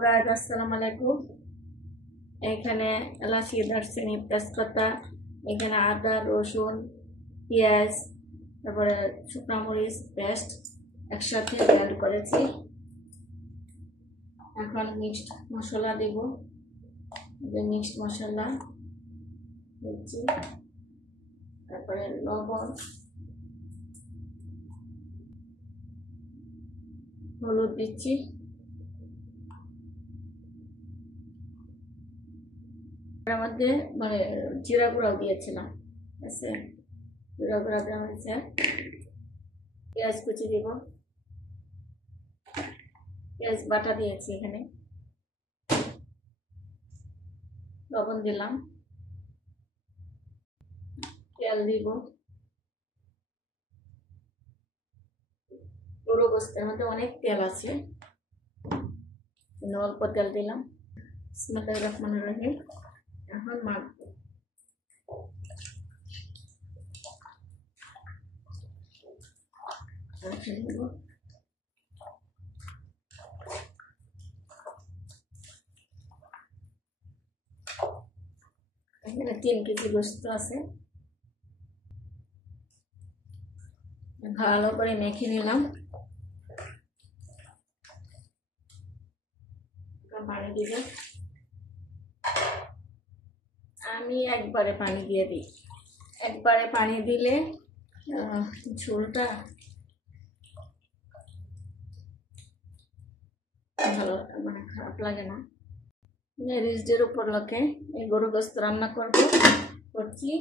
Guys আসসালামু আলাইকুম। এখানে এলাচি দারচিনি তেজপাতা, এখানে আদা রসুন পেঁয়াজ তারপরে শুকনো মরিচ পেস্ট একসাথে ব্লেন্ড করেছি। এখন মিক্সড মশলা দেব। মিক্সড মশলা দিচ্ছি, তারপরে লবণ হলুদ দিচ্ছি, এর মধ্যে মানে জিরা গুঁড়াও দিয়েছিলাম। আছে জিরা গুঁড়া দেওয়া হয়েছে। পেঁয়াজ কুচি দিব, পেঁয়াজ বাটা দিয়েছি, এখানে লবণ দিলাম, তেল দিব। পুরো গোস্তের মধ্যে অনেক তেল আছে, অল্প তেল দিলাম। বিসমিল্লাহির রহমানির রহিম। এখন মাখবো। এখানে 3 কেজি গোস্ত আছে, ভালো করে মেখে নিলাম। পানি দিবে, আমি একবারে পানি দিয়ে দিই। একবারে পানি দিলে ঝোলটা ভালো মানে খারাপ লাগে না। রিজের উপর লোকে এই গরু গোস্ত রান্না করছি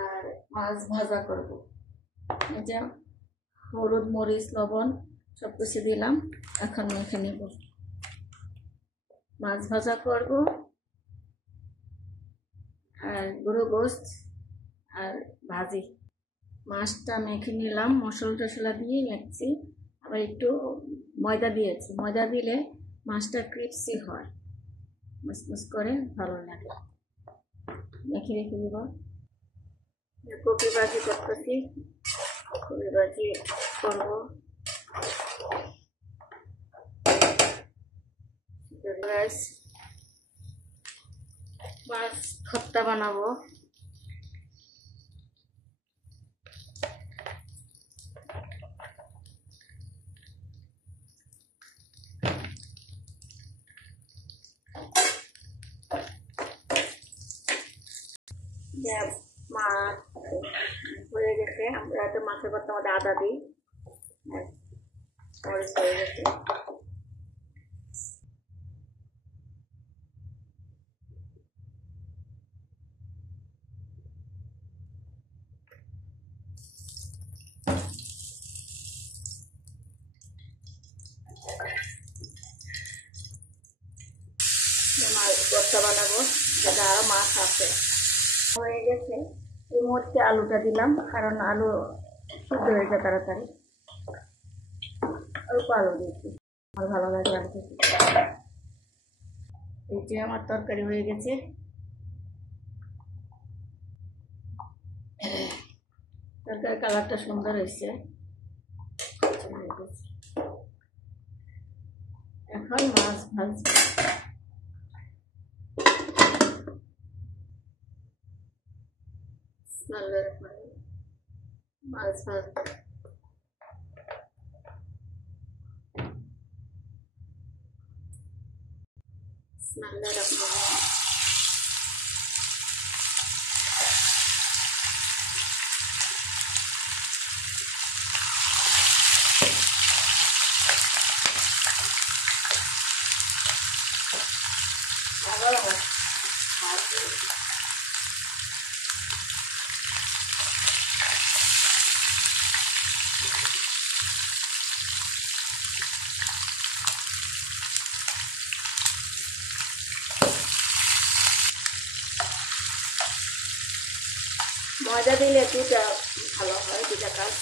আর মাছ ভাজা করব। এই যে হলুদ মরিচ লবণ সব কিছু দিলাম, এখন মেখে নেব। মাছ ভাজা করব আর গরু গোস্ত আর ভাজি। মাছটা মেখে নিলাম, মশলা টশলা দিয়ে মেখছি, আবার একটু ময়দা দিয়েছি। ময়দা দিলে মাছটা ক্রিপসি হয়, মুসমুস করে ভালো লাগে। মেখে রেখে দিব। কপি ভাজি করতেছি, কপি ভাজি করব। মাছ ভর্তা বানাবো। মাছ হয়ে গেছে, আমরা তো মাছের ভর্তা মধ্যে আদা দিই, মরিচ হয়ে গেছে। মাছ ভর্তা বানাবো, সেটা আরো মাছ আছে। হয়ে গেছে, এই মুহূর্তে আলুটা দিলাম, কারণ আলু সিদ্ধ হয়ে যায় তাড়াতাড়ি। অল্প আলু দিয়েছি, আমার ভালো লাগে আলু খেতে। এই যে আমার তরকারি হয়ে গেছে, তরকারির কালারটা সুন্দর হয়েছে। এখন মাছ ভাজবো। মাছ ভাজবো। ময়দা দিলে দুটা ভালো হয়, দুটা কাজ।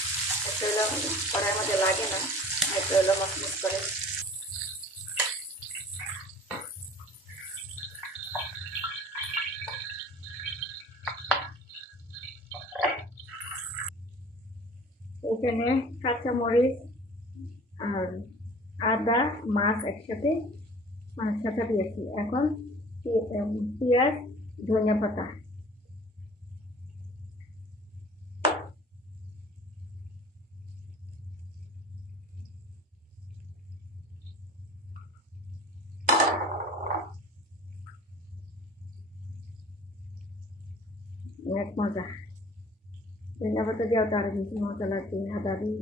একটা হলো কড়াইয়ের মধ্যে লাগে না, একটা হলো মচমচ করে। এখানে কাঁচামরিচ আর আদা মাছ একসাথে মাংসটা দিয়েছি। এখন পেঁয়াজ, ধনিয়া পাতা, অনেক মজা। ধনিয়া পাতা দেওয়াটা আরো বেশি মজা লাগবে। আদা দিই,